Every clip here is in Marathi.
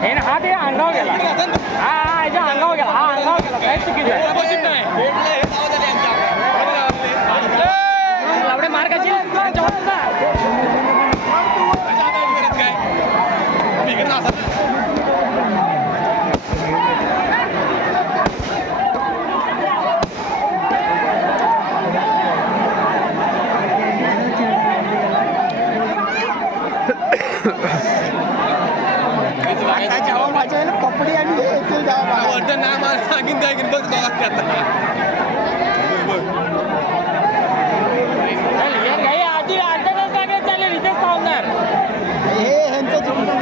हा ते अंगावर गेला हा हा याच्या अंगावर गेला हा अंगावर गेला काय चुकीचं आहे लावडे मार खाशील त्याच्यावर ह्यांचं चुकीचं.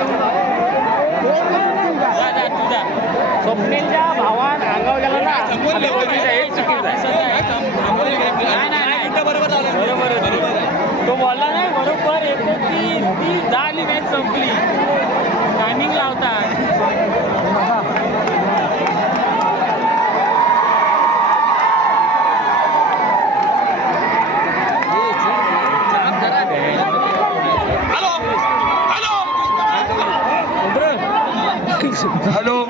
जा, जा, तू जा. स्वप्नीलच्या भावान अंगावर गेला ना नाही नाही नाही बरोबर आहे. तो बोलला नाही बरोबर येते ती ती झाली मॅच संपली. टायमिंग लावतात. हॅलो.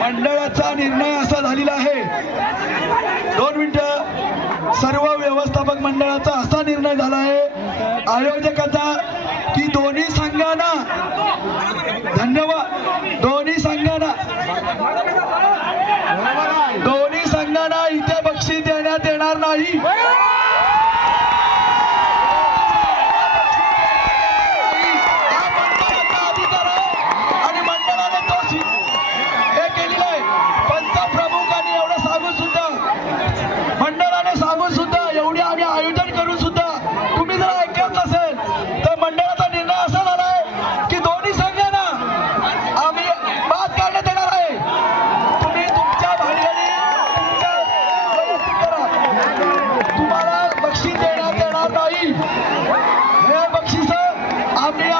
मंडळाचा निर्णय असा झालेला आहे. दोन मिनिटं. सर्व व्यवस्थापक मंडळाचा असा निर्णय झाला आहे. आयोजकाचा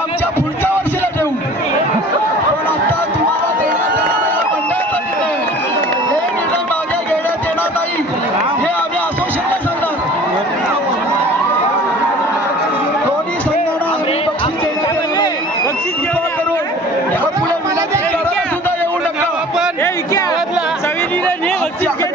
आमच्या पुढच्या वर्षीला ठेवू. पण आता तुम्हाला देण्यात येणार आहे हा निर्णय हे मागे घेण्यात येणार नाही. हे आम्ही असोसिएशनला सांगणार. दोन्ही संघांना आम्ही बक्षीस देण्यात येणार नाही. बक्षीस कृपा करून यापुढे विनंती करायला सुद्धा येऊ नका. हे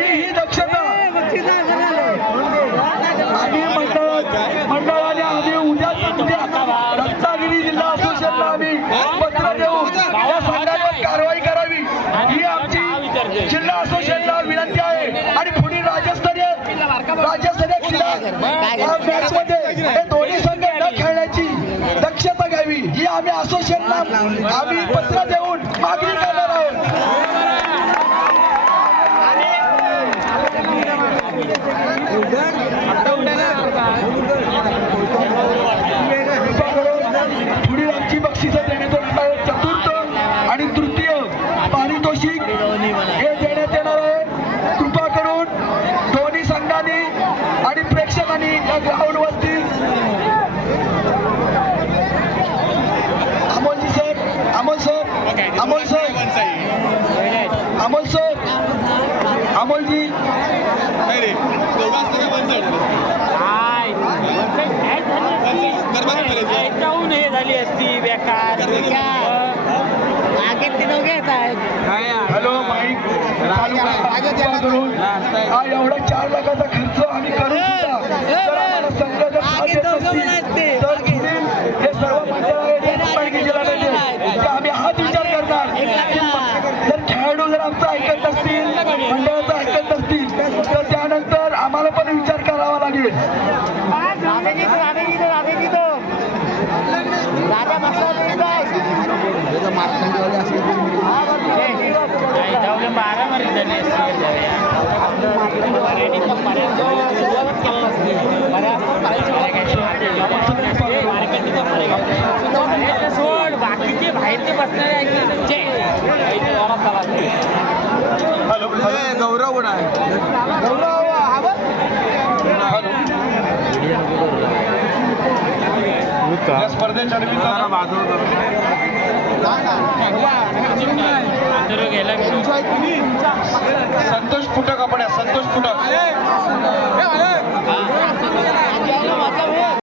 असोसिएशनला आम्ही पत्र देऊन याच्याहून हे झाली असती बेकार मागे ते दोघे येत आहेत. हॅलो माईक चालू करा. एवढा चार लाखाचा खर्च आम्ही करून सुद्धा. जर आम्हाला संघ जर बारा मार्क झाली असती सोड बाकीचे बाहेरचे बसणारे ऐकले. गौरव गुण आहे या स्पर्धेच्या निमित्तानं अंदर गेला संतोष फुटक आपण संतोष फुटक.